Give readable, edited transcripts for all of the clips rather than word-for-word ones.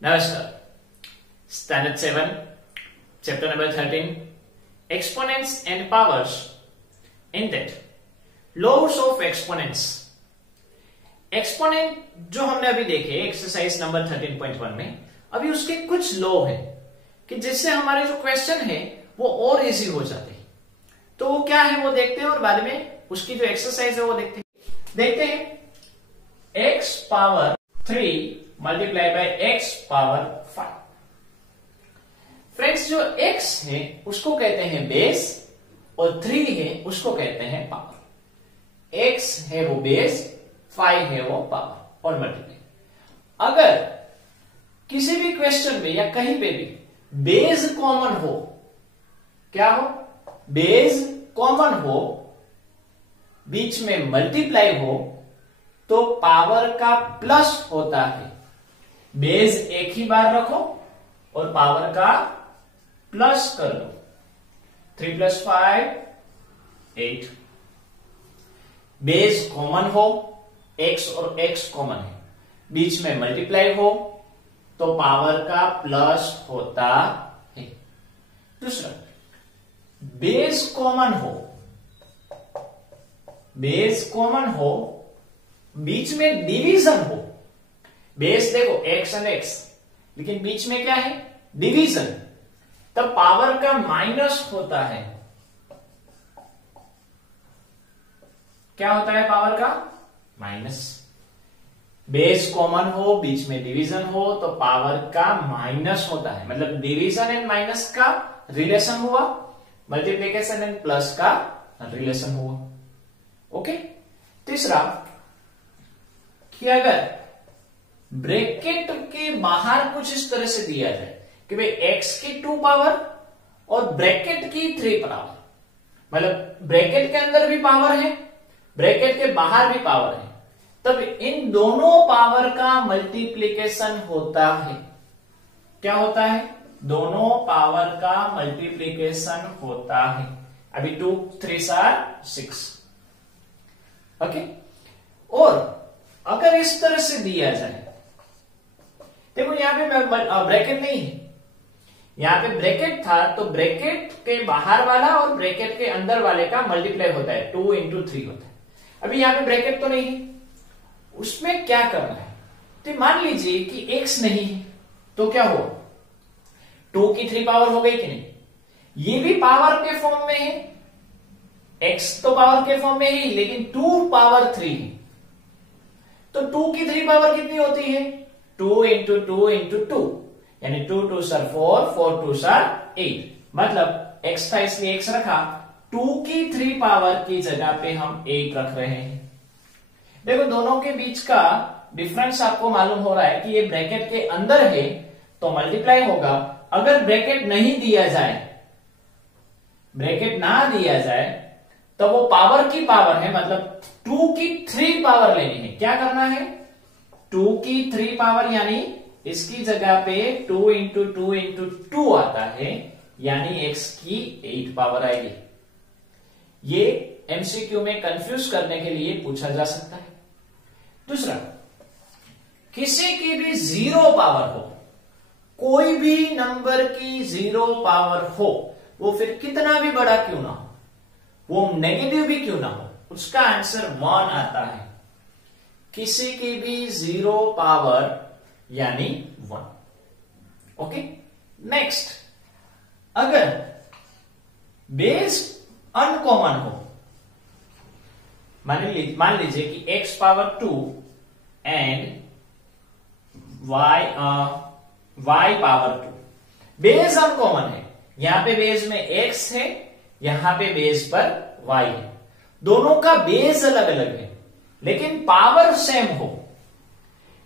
नमस्कार। Standard 7 chapter number 13 exponents and powers in that loss of exponents. Exponent जो हमने अभी देखे एक्सरसाइज नंबर 13.1 में, अभी उसके कुछ लॉ है कि जिससे हमारे जो क्वेश्चन है वो और इजी हो जाते हैं। तो वो क्या है वो देखते हैं और बाद में उसकी जो एक्सरसाइज है वो देखते हैं। X power 3 multiply by x power 5। Friends, जो x है उसको कहते हैं बेस और 3 है उसको कहते हैं पावर। x है वो बेस, 5 है वो पावर और मल्टीप्लाई। अगर किसी भी क्वेश्चन में या कहीं पे भी बेस कॉमन हो, क्या हो, बेस कॉमन हो, बीच में मल्टीप्लाई हो, तो पावर का प्लस होता है। बेस एक ही बार रखो और पावर का प्लस कर लो। 3 + 5 8। बेस कॉमन हो, x और x कॉमन है, बीच में मल्टीप्लाई हो तो पावर का प्लस होता है। दूसरा, बेस कॉमन हो, बीच में डिवीजन हो। बेस देखो x और x, लेकिन बीच में क्या है, डिवीजन, तब पावर का माइनस होता है। क्या होता है पावर का माइनस। बेस कॉमन हो, बीच में डिवीजन हो तो पावर का माइनस होता है। मतलब डिवीजन एंड माइनस का रिलेशन हुआ, मल्टीप्लिकेशन एंड प्लस का रिलेशन हुआ। ओके। तीसरा, कि अगर ब्रैकेट के बाहर कुछ इस तरह से दिया जाए कि भाई x की 2 पावर और ब्रैकेट की 3 पावर, मतलब ब्रैकेट के अंदर भी पावर है, ब्रैकेट के बाहर भी पावर है, तब इन दोनों पावर का मल्टीप्लिकेशन होता है। क्या होता है? दोनों पावर का मल्टीप्लिकेशन होता है। अभी 2 3 6। ओके। और अगर इस तरह से दिया जाए, देखो यहां पे ब्रैकेट नहीं है, यहां पे ब्रैकेट था तो ब्रैकेट के बाहर वाला और ब्रैकेट के अंदर वाले का मल्टीप्लाई होता है, 2 × 3 होता है। अभी यहां पे ब्रैकेट तो नहीं है, उसमें क्या करना है, तो मान लीजिए कि x नहीं है तो क्या हो, 2 की 3 पावर हो गई कि नहीं। ये भी पावर के फॉर्म में है, x तो पावर के फॉर्म में ही, लेकिन 2 पावर 3 है, तो 2 की 3 पावर कितनी होती है, 2 × 2 × 2, यानी 2 2 4 4 2 8। मतलब x था इसलिए x रखा, 2 की 3 पावर की जगह पे हम 8 रख रहे हैं। देखो दोनों के बीच का डिफरेंस आपको मालूम हो रहा है कि ये ब्रैकेट के अंदर है तो मल्टीप्लाई होगा। अगर ब्रैकेट नहीं दिया जाए, ब्रैकेट ना दिया जाए, तो वो पावर की पावर है, मतलब 2 की 3 पावर लेनी है। क्या करना है, 2 की 3 पावर, यानी इसकी जगह पे 2 × 2 × 2 आता है, यानी x की 8 पावर आएगी। ये एमसीक्यू में कंफ्यूज करने के लिए पूछा जा सकता है। दूसरा, किसी की भी 0 पावर हो, कोई भी नंबर की 0 पावर हो, वो फिर कितना भी बड़ा क्यों ना हो, वो नेगेटिव भी क्यों ना हो, उसका आंसर 1 आता है। किसी की भी 0 पावर यानी 1। ओके। नेक्स्ट, अगर बेस अनकॉमन हो, मान लीजिए कि x power 2 and y power 2, base uncommon है। यहां पे बेस में x है, यहां पे बेस पर y है, दोनों का बेस अलग अलग है लेकिन पावर सेम हो।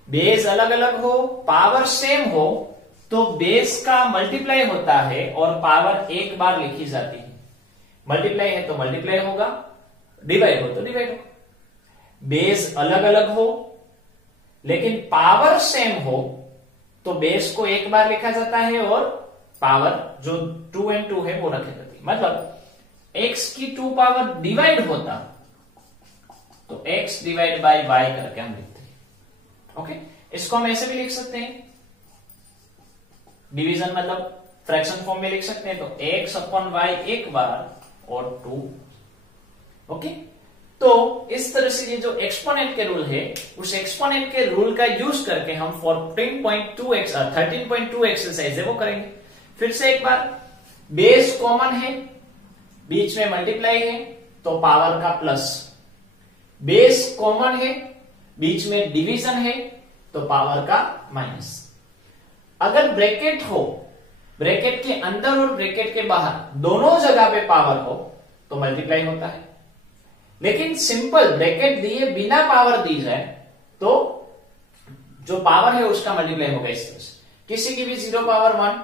बेस अलग अलग हो, पावर सेम हो, तो बेस का मल्टीप्लाई होता है और पावर एक बार लिखी जाती है। मल्टीप्लाई है तो मल्टीप्लाई होगा, डिवाइड हो तो डिवाइड होगा। बेस अलग अलग हो लेकिन पावर सेम हो तो बेस को एक बार लिखा जाता है और पावर जो 2 × 2 है वो रखी जाती है। मतलब x की 2 पावर डिवाइड होता तो x डिवाइड बाय y करके हम लिखते हैं। ओके, इसको हम ऐसे भी लिख सकते हैं डिवीजन मतलब फ्रैक्शन फॉर्म में लिख सकते हैं, तो x अपॉन y एक बार और 2। ओके, तो इस तरह से ये जो एक्सपोनेंट के रूल है, उस एक्सपोनेंट के रूल का यूज करके हम 13.2 एक्सरसाइज है वो करेंगे। फिर से एक बार, बेस कॉमन है, बीच में मल्टीप्लाई है तो पावर का प्लस, बेस कॉमन है, बीच में डिवीजन है तो पावर का माइनस। अगर ब्रैकेट हो, ब्रैकेट के अंदर और ब्रैकेट के बाहर दोनों जगह पे पावर हो तो मल्टीप्लाई होता है, लेकिन सिंपल ब्रैकेट दिए बिना पावर दी जाए तो जो पावर है उसका मल्टीप्लाई होगा इस तरह से। किसी की भी 0 पावर 1,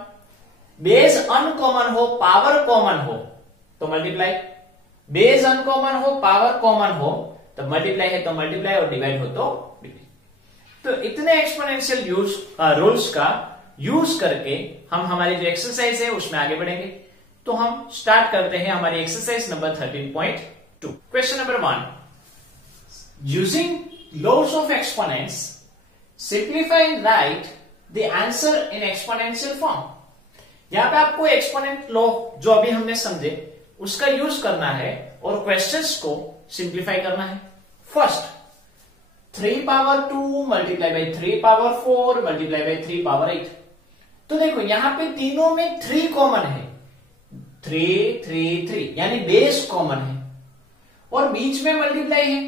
बेस अनकॉमन हो, पावर कॉमन हो तो मल्टीप्लाई, बेस अनकॉमन हो, पावर कॉमन हो तो मल्टीप्लाई है तो मल्टीप्लाई और डिवाइड हो तो डिवाइड। तो इतने एक्सपोनेंशियल रूल्स का यूज करके हम हमारी जो एक्सरसाइज है उसमें आगे बढ़ेंगे। तो हम स्टार्ट करते हैं हमारी exercise number 13.2। Question number 1, using laws of exponents simplify and write the answer in exponential form. यहां पे आपको एक्सपोनेंट लॉ जो अभी हमने समझे उसका यूज करना है और क्वेश्चंस को सिंप्लीफाई करना है। First, 3 power 2 multiply by 3 power 4 multiply by 3 power 8। तो देखो यहां पे तीनों में 3 कॉमन है, 3 3 3 यानी बेस कॉमन है, और बीच में मल्टीप्लाई है।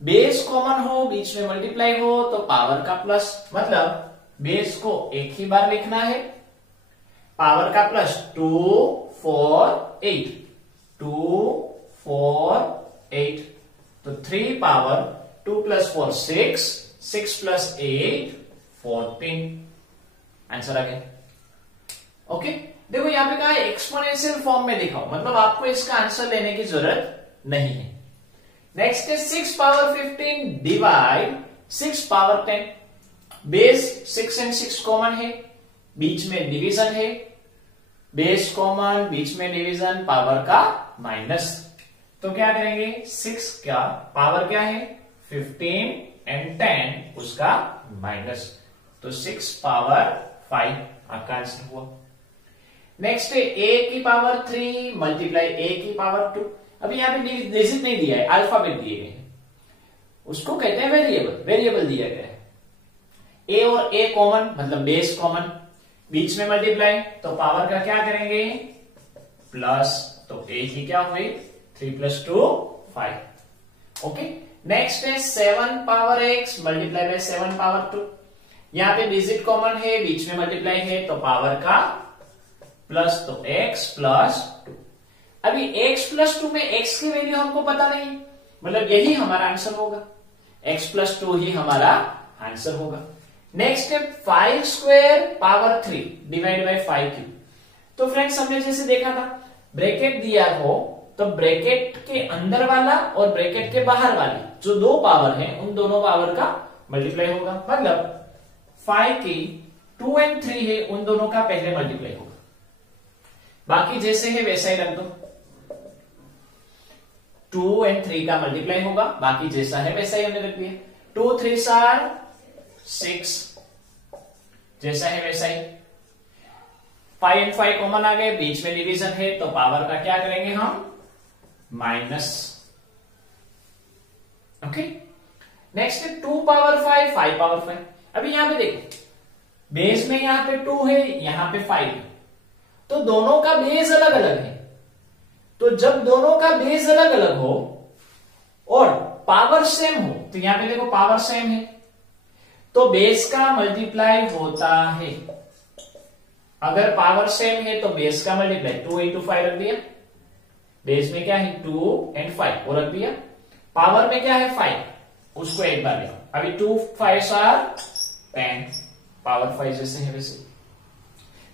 बेस कॉमन हो, बीच में मल्टीप्लाई हो तो पावर का प्लस, मतलब बेस को एक ही बार लिखना है, पावर का प्लस 2 4 8, 2 4 8, तो 3 पावर 2 प्लस 4 6, 6 प्लस 8 14, आंसर आ गया। ओके, देखो यहां पे कहा है एक्सपोनेंशियल फॉर्म में दिखाओ, मतलब आपको इसका आंसर लेने की जरूरत नहीं है। नेक्स्ट है 6 power 15 divide 6 power 10। Base 6 and 6 common है, बीच में डिवीजन है, बेस कॉमन, बीच में डिवीजन, पावर का माइनस। तो क्या करेंगे, 6 का पावर क्या है 15 एंड 10 उसका माइनस, तो 6 पावर 5 आपका आंसर हुआ। नेक्स्ट है a की पावर 3 मल्टीप्लाई a की पावर 2। अभी यहां पे डिजिट नहीं दिया है, अल्फाबेट दिए गए हैं, उसको कहते हैं वेरिएबल, वेरिएबल दिया गया है। a और a कॉमन मतलब बेस कॉमन, बीच में मल्टीप्लाई तो पावर का क्या करेंगे प्लस, तो a की क्या हुई 3 प्लस 2 5। ओके, नेक्स्ट है 7 power x multiply by 7 power 2। यहां पे डिजिट कॉमन है, बीच में मल्टीप्लाई है तो पावर का प्लस, तो x प्लस 2। अभी x प्लस 2 में x की वैल्यू हमको पता नहीं, मतलब यही हमारा आंसर होगा, x प्लस 2 ही हमारा आंसर होगा। नेक्स्ट है 5 square power 3 divide by 5 cube. तो फ्रेंड्स हमने जैसे देखा था, ब्रैकेट दिया हो तो ब्रैकेट के अंदर वाला और ब्रैकेट के बाहर वाली जो दो पावर है उन दोनों पावर का मल्टीप्लाई होगा, मतलब 5 की 2 एंड 3 है उन दोनों का पहले मल्टीप्लाई होगा, बाकी जैसे है वैसा ही रख दो। 2 एंड 3 का मल्टीप्लाई होगा, बाकी जैसा है वैसा ही हमने रख दिया। 2 3 आर 6, जैसा है वैसा ही। 5 एंड 5 कॉमन आ गए, बीच में डिवीजन है तो पावर का क्या करेंगे हम माइनस। ओके, नेक्स्ट है 2 पावर 5 5 पावर 5। अभी यहां पे देखो, बेस में यहां पे 2 है, यहां पे 5 है, तो दोनों का बेस अलग अलग है। तो जब दोनों का बेस अलग अलग हो और पावर सेम हो, तो यहां पे देखो पावर सेम है तो बेस का मल्टीप्लाई होता है। अगर पावर सेम है तो बेस का मल्टीप्लाई 2 इंटू 5 रख दिया, बेस में क्या है 2 एंड 5 वो रख दिया, पावर में क्या है 5 उसको एक बार लिखा। अभी 2 5 आर 10, पावर 5 जैसे है वैसे,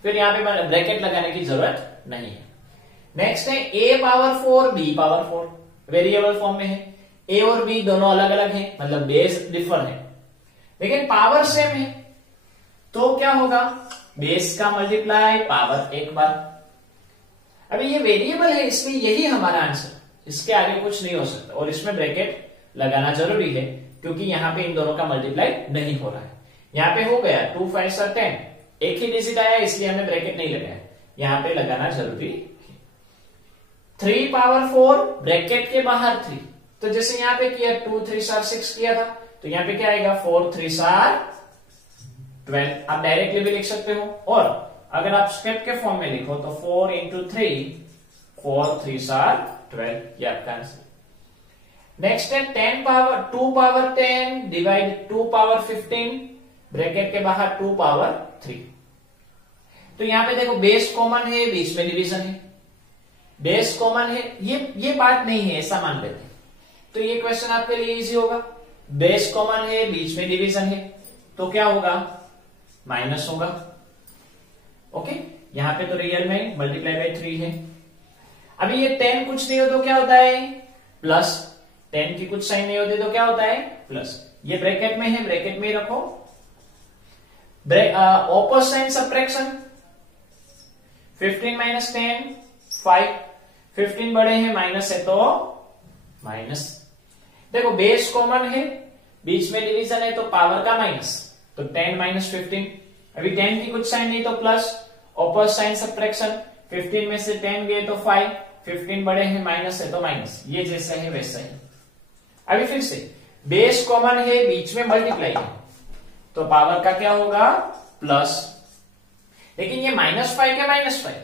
फिर यहां पे ब्रैकेट लगाने की जरूरत नहीं है। नेक्स्ट है a power 4 b power 4, variable form में है, a और b दोनों अलग अलग हैं, मतलब बेस डिफर है लेकिन पावर सेम है, तो क्या होगा बेस का मल्टीप्लाई पावर एक बार। अभी ये वेरिएबल है इसलिए यही हमारा आंसर, इसके आगे कुछ नहीं हो सकता, और इसमें ब्रैकेट लगाना जरूरी है क्योंकि यहां पे इन दोनों का मल्टीप्लाई नहीं हो रहा है। यहां पे हो गया 2 5 10, एक ही डिजिट आया इसलिए हमने ब्रैकेट नहीं लगाया, यहां पे लगाना जरूरी है। 3 पावर 4 ब्रैकेट के बाहर 3, तो जैसे यहां पे किया 2 3 6 किया था, तो यहां पे क्या आएगा 4 3 12। आप डायरेक्टली भी लिख सकते हो, और अगर आप स्टेप के फॉर्म में लिखो तो 4 इंटू 3 4 3 12, ये आपका आंसर। नेक्स्ट है 10 power 2 power 10 divide 2 power 15 bracket के बाहर 2 पावर 3। तो यहां पे देखो बेस कॉमन है, बीच में डिवीजन है, बेस कॉमन है, ये पार्ट नहीं है ऐसा मान लेते हैं, तो ये क्वेश्चन आपके लिए इजी होगा। बेस कॉमन है, बीच में डिवीजन है, तो क्या होगा माइनस होगा। ओके, यहां पे तो रियल में मल्टीप्लाई बाय 3 है। अभी ये 10 कुछ नहीं हो तो क्या होता है प्लस, 10 की कुछ साइन नहीं होती तो क्या होता है प्लस। ये ब्रैकेट में है, ब्रैकेट में ही रखो। ऑपोजिट साइन सब्ट्रैक्शन, 15 माइनस 10 5, 15 बड़े हैं माइनस है तो माइनस। देखो बेस कॉमन है, बीच में डिवीजन है तो पावर का माइनस, तो 10 माइनस 15। अभी 10 की कुछ साइन नहीं तो प्लस, ऑपोजिट साइन सब्ट्रैक्शन, 15 में से 10 गए तो 5, 15 बड़े हैं माइनस है तो माइनस, ये जैसा है वैसा ही। अभी फिर से बेस कॉमन है, बीच में मल्टीप्लाई है, तो पावर का क्या होगा प्लस। लेकिन ये -5 के -5,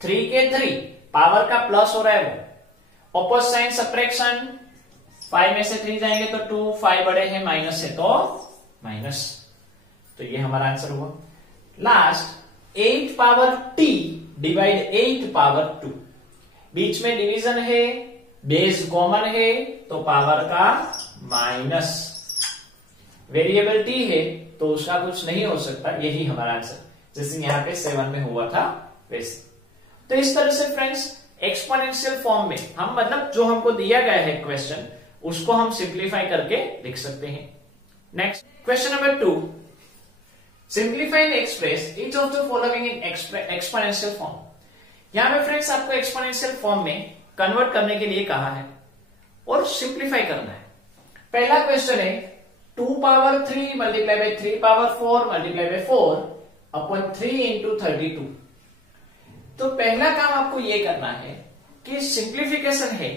3 के 3, पावर का प्लस हो रहा है वो। ऑपोजिट साइन सब्ट्रैक्शन, 5 में से 3 जाएंगे तो 2, 5 बड़े हैं माइनस है तो माइनस, तो ये हमारा आंसर हुआ। Last 8 power t divide 8 power 2, बीच में डिवीजन है, बेस कॉमन है तो पावर का माइनस, वेरिएबल t है तो उसका कुछ नहीं हो सकता, यही हमारा आंसर, जैसे यहां पे 7 में हुआ था वैसे। तो इस तरह से फ्रेंड्स एक्सपोनेंशियल फॉर्म में हम मतलब जो हमको दिया गया है क्वेश्चन उसको हम सिंप्लीफाई करके लिख सकते हैं। Next question number 2, simplify and express each of the following in exponential form. यहां पे फ्रेंड्स आपको एक्सपोनेंशियल फॉर्म में कन्वर्ट करने के लिए कहा है और सिंप्लीफाई करना है। पहला क्वेश्चन है 2 power 3 multiply by 3 power 4 multiply by 4 upon 3 into 32। तो पहला काम आपको ये करना है कि सिंप्लीफिकेशन है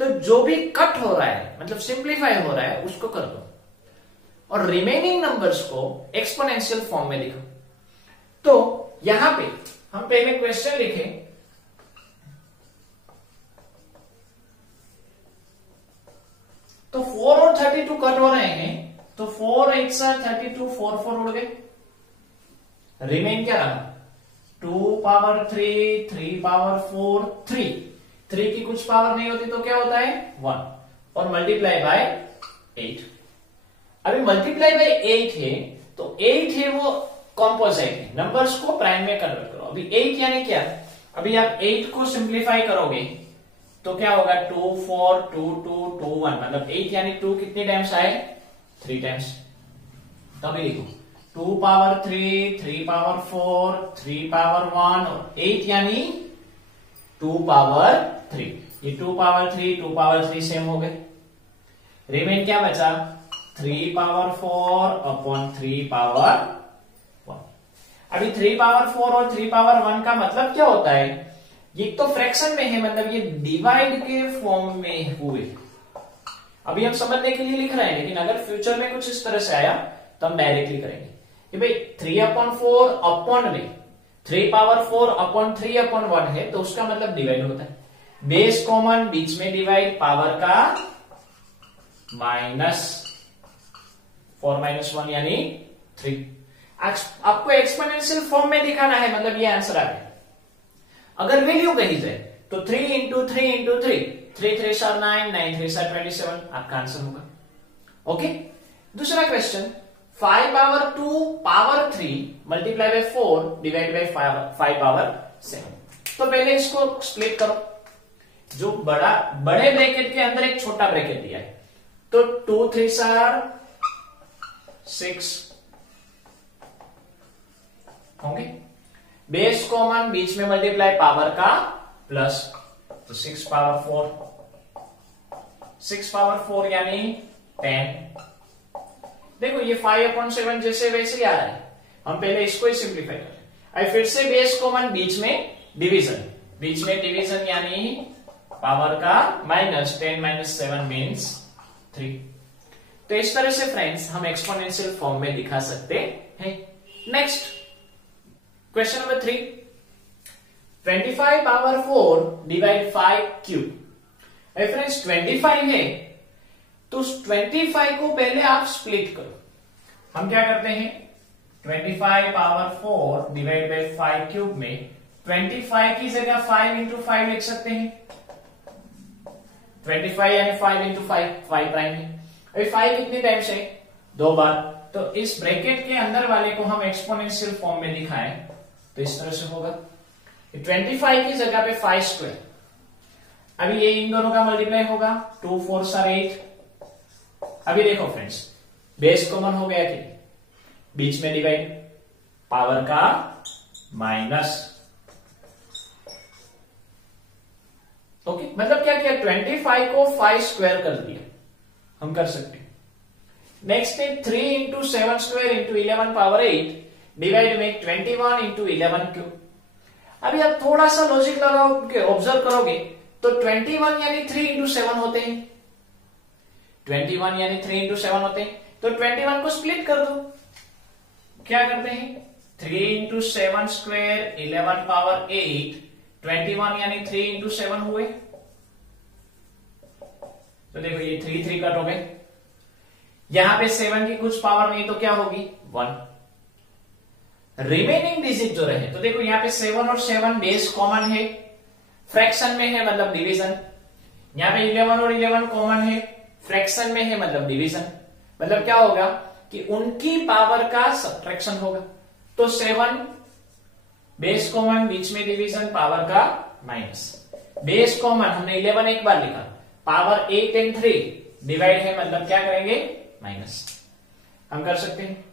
तो जो भी कट हो रहा है मतलब सिंप्लीफाई हो रहा है उसको कर दो और रिमेनिंग नंबर्स को एक्सपोनेंशियल फॉर्म में लिखो। तो यहां पे हम पहले क्वेश्चन लिखें, तो 4 और 32 कट हो रहे हैं, तो 4 8 32, 4 4 उड़ गए, रिमेन क्या रहा 2 पावर 3 3 पावर 4 3 की कुछ पावर नहीं होती तो क्या होता है 1 और मल्टीप्लाई बाय 8। अभी मल्टीप्लाई बाय 8 है तो 8 है वो कॉम्पोजिट है, नंबर्स को प्राइम में कन्वर्ट करो। अभी 8 यानी क्या, अभी आप 8 को सिंप्लीफाई करोगे तो क्या होगा 2 4 2 2 2 1, मतलब 8 यानी 2 कितने टाइम्स आए 3 टाइम्स। तभी लिखो 2 पावर 3 3 पावर 4 3 पावर 1 और 8 यानी 2 पावर 3। ये 2 पावर 3 2 पावर 3 सेम हो गए, रिमेन क्या बचा 3 पावर 4 अपॉन 3 पावर 1। अभी 3 पावर 4 और 3 पावर 1 का मतलब क्या होता है, ये तो फ्रैक्शन में है मतलब ये डिवाइड के फॉर्म में हुए। अभी हम समझने के लिए लिख रहे हैं, लेकिन अगर फ्यूचर में कुछ इस तरह से आया तो हम डायरेक्टली करेंगे कि भाई 3/4 अपॉन में 3 पावर 4 अपॉन 3/1 है तो उसका मतलब डिवाइड होता है। बेस कॉमन, बीच में डिवाइड, पावर का माइनस, 4 - 1 यानी 3। आपको एक्सपोनेंशियल फॉर्म में दिखाना है, मतलब ये आंसर आ गया। अगर वैल्यू कही जाए तो 3 इंटू 3 इंटू 3, 3 3 9 9 3 27 आपका आंसर होगा। ओके, दूसरा question 5 power 2 power 3 multiply by 4 divide by 5 power 7। तो पहले इसको स्प्लिट करो, जो बड़े ब्रैकेट के अंदर एक छोटा ब्रैकेट दिया है, तो 2 3 6 होंगे। बेस कॉमन, बीच में मल्टीप्लाई, पावर का प्लस, तो 6 पावर 4, 6 पावर 4 यानी 10। देखो ये 5/7 जैसे वैसे ही आ रहा है, हम पहले इसको ही सिंप्लीफाई करें। अब फिर से बेस कॉमन, बीच में डिवीजन यानी पावर का माइनस 10 माइनस 7 मीन्स 3। तो इस तरह से फ्रेंड्स हम एक्सपोनेंशियल फॉर्म में दिखा सकते हैं। Next question number 3, 25 power 4 divide 5 cube. Friends 25 है तो 25 को पहले आप स्प्लिट करो। हम क्या करते हैं, 25 पावर 4 डिवाइड बाई 5 क्यूब में 25 की जगह 5 इंटू 5 लिख सकते हैं। 25 यानी 5 इंटू 5 प्राइम है। अभी 5 कितने टाइम्स है, 2 बार। तो इस ब्रैकेट के अंदर वाले को हम एक्सपोनेंशियल फॉर्म में दिखाएं तो इस तरह से होगा, 25 की जगह पे 5 स्क्वायर। अभी ये इन दोनों का मल्टीप्लाई होगा, 2 4 8। अभी देखो फ्रेंड्स, बेस कॉमन हो गया कि बीच में डिवाइड, पावर का माइनस। ओके, मतलब क्या किया, 25 को 5 स्क्वायर कर दिया, हम कर सकते हैं। नेक्स्ट है 3 into 7 square into 11 power 8 divide में 21 इंटू 11 क्यूब। अभी आप थोड़ा सा लॉजिक लगाओगे, ऑब्जर्व करोगे तो 21 यानी 3 इंटू 7 होते हैं। 21 यानी 3 इंटू 7 होते हैं, तो 21 को स्प्लिट कर दो। क्या करते हैं, 3 इंटू 7 स्क्वायर 11 पावर 8, 21 यानी 3 इंटू 7 हुए। तो देखो ये 3 3 कट हो गए, यहां पे 7 की कुछ पावर नहीं तो क्या होगी, 1। रिमेनिंग डिजिट जो रहे, तो देखो यहां पे 7 और 7 बेस कॉमन है, फ्रैक्शन में है मतलब डिवीजन। यहां पे 11 और 11 कॉमन है, फ्रैक्शन में है मतलब डिवीजन। मतलब क्या होगा कि उनकी पावर का सब्ट्रैक्शन होगा। तो 7 बेस कॉमन, बीच में डिवीजन, पावर का माइनस। बेस कॉमन हमने 11 एक बार लिखा, पावर 8 एंड 3 डिवाइड है मतलब क्या करेंगे, माइनस। हम कर सकते हैं।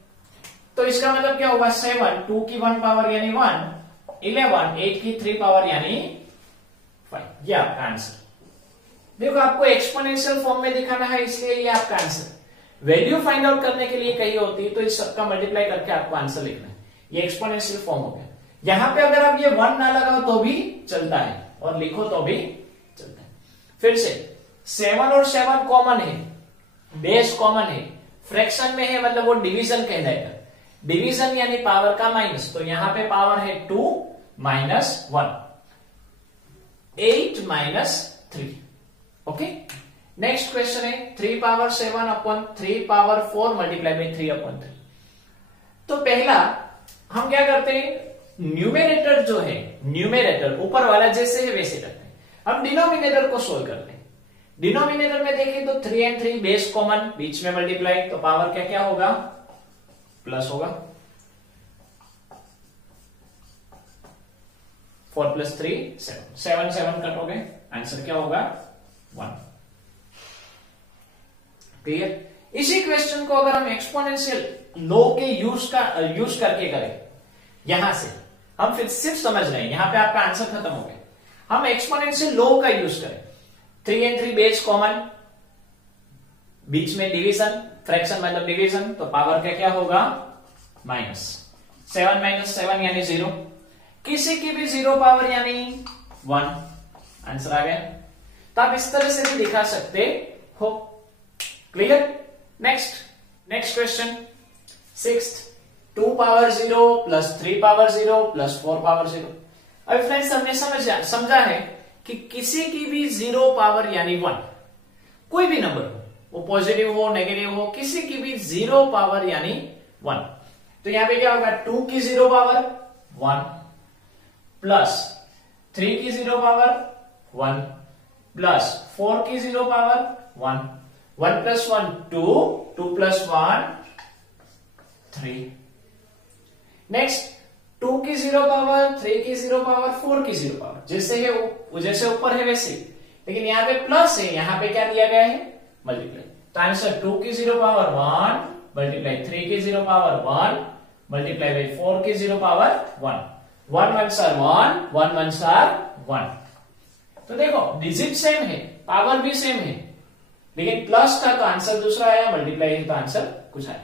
तो इसका मतलब क्या होगा, 7 2 की 1 पावर यानी 1, 11 8 की 3 पावर यानी 5। ये आपका आंसर। देखो आपको एक्सपोनेंशियल फॉर्म में दिखाना है, इसलिए ये आपका आंसर। वैल्यू फाइंड आउट करने के लिए कही होती तो इस सबका मल्टीप्लाई करके आपको आंसर लिखना है। ये एक्सपोनेंशियल फॉर्म हो गया। यहां पे अगर आप ये 1 ना लगाओ तो भी चलता है और लिखो तो भी चलता है। फिर से 7 और 7 कॉमन है, बेस कॉमन है, फ्रैक्शन में है मतलब वो डिवीजन कहलाएगा। डिवीजन यानी पावर का माइनस, तो यहां पे पावर है 2 minus 1, 8 minus 3। Okay, next question है 3 power 7 upon 3 power 4 multiply by 3 upon 3। तो पहला हम क्या करते हैं, न्यूमेरेटर जो है, न्यूमेरेटर ऊपर वाला जैसे है वैसे करते हैं। हम डिनोमिनेटर को सोल्व करते हैं। डिनोमिनेटर में देखें तो 3 एंड 3 बेस कॉमन, बीच में मल्टीप्लाई, तो पावर क्या क्या होगा, प्लस होगा। 4 प्लस 3 7, 7 कट हो गए, आंसर क्या होगा, 1। क्लियर। इसी क्वेश्चन को अगर हम एक्सपोनेंशियल लॉ के यूज करके करें, यहां से हम फिर सिर्फ समझ रहे हैं, यहां पे आपका आंसर खत्म हो गया। हम एक्सपोनेंशियल लॉ का यूज करें, 3 एंड 3 बेस कॉमन, बीच में डिवीजन, फ्रैक्शन मतलब डिवीजन, तो पावर का क्या होगा, माइनस। 7 माइनस 7 यानी 0, किसी की भी 0 पावर यानी 1, आंसर आ गया। तो आप इस तरह से भी दिखा सकते हो। Clear. Next question 6th 2 power 0 plus 3 power 0 plus 4 power 0। अब फ्रेंड्स हमने समझा है कि किसी की भी 0 पावर यानी 1, कोई भी नंबर हो, वो पॉजिटिव हो नेगेटिव हो, किसी की भी 0 पावर यानी 1। तो यहां पे क्या होगा, 2 की 0 पावर 1 प्लस 3 की 0 पावर 1 प्लस 4 की 0 पावर 1, 1 प्लस 1 2, 2 प्लस 1 3। नेक्स्ट 2 की 0 पावर, 3 की 0 पावर, 4 की 0 पावर, जैसे है जैसे ऊपर है वैसे, लेकिन यहां पे प्लस है, यहां पे क्या दिया गया है, मल्टीप्लाई। तो आंसर 2 की 0 पावर 1 मल्टीप्लाई 3 की 0 पावर 1 मल्टीप्लाई बाई 4 की 0 पावर 1, 1 1 सर 1, 1 1 सर 1। तो देखो डिजिट सेम है, पावर भी सेम है, लेकिन प्लस का तो आंसर दूसरा आया, मल्टीप्लाई है तो आंसर कुछ आया।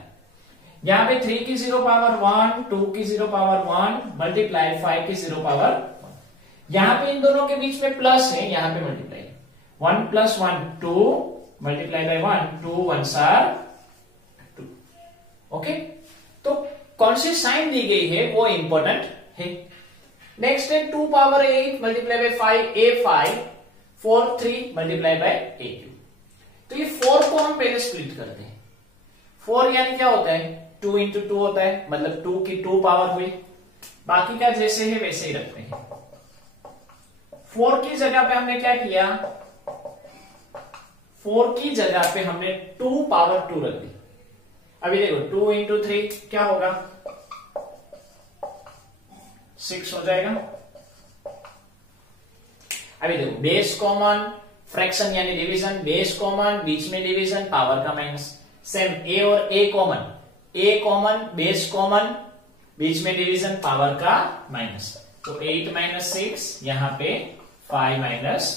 यहाँ पे 3 की 0 पावर 1, 2 की 0 पावर 1 मल्टीप्लाई 5 की 0 पावर 1। यहाँ पे इन दोनों के बीच में प्लस है, यहाँ पे multiply 1 plus 1 2 multiply by 1 2 1 or 2। Okay, तो कौन सी साइन दी गई है वो इंपॉर्टेंट है। नेक्स्ट है 2 power 8 multiply by 5 a5 4 3 multiply by a3। तो ये 4 को हम पहले स्प्लिट करते हैं। 4 यानी क्या होता है 2 इंटू 2 होता है, मतलब 2 की 2 पावर हुई। बाकी का जैसे है वैसे ही रखते हैं। 4 की जगह पे हमने क्या किया, 4 की जगह पे हमने 2 पावर 2 रख दी। अभी देखो 2 इंटू 3 क्या होगा 6 हो जाएगा। अभी देखो बेस कॉमन, फ्रैक्शन यानी डिवीजन, बेस कॉमन, बीच में डिवीजन, पावर का माइनस। सेम ए और ए कॉमन, बेस कॉमन, बीच में डिवीजन, पावर का माइनस। तो 8 माइनस 6 यहां पे 5 माइनस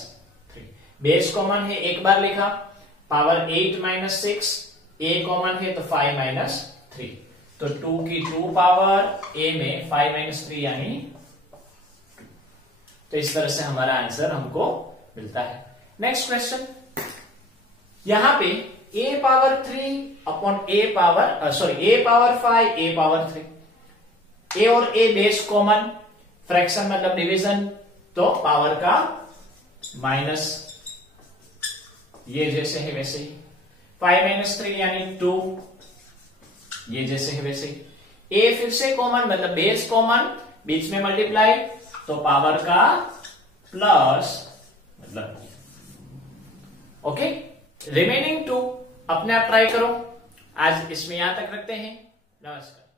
3। बेस कॉमन है एक बार लिखा, पावर 8 माइनस 6, ए कॉमन है तो 5 माइनस 3। तो 2 की 2 पावर ए में 5 माइनस 3 यानी 2। तो इस तरह से हमारा आंसर हमको मिलता है। नेक्स्ट क्वेश्चन, यहां पे a power 3 upon a power 5 a power 3। a और a बेस कॉमन, फ्रैक्शन मतलब डिवीजन, तो पावर का माइनस, ये जैसे है वैसे ही। 5 माइनस 3 यानी 2, ये जैसे है वैसे ही। a फिर से कॉमन मतलब बेस कॉमन, बीच में मल्टीप्लाई, तो पावर का प्लस मतलब ओके। रिमेनिंग 2 अपने आप ट्राई करो। आज इसमें यहां तक रखते हैं। नमस्कार।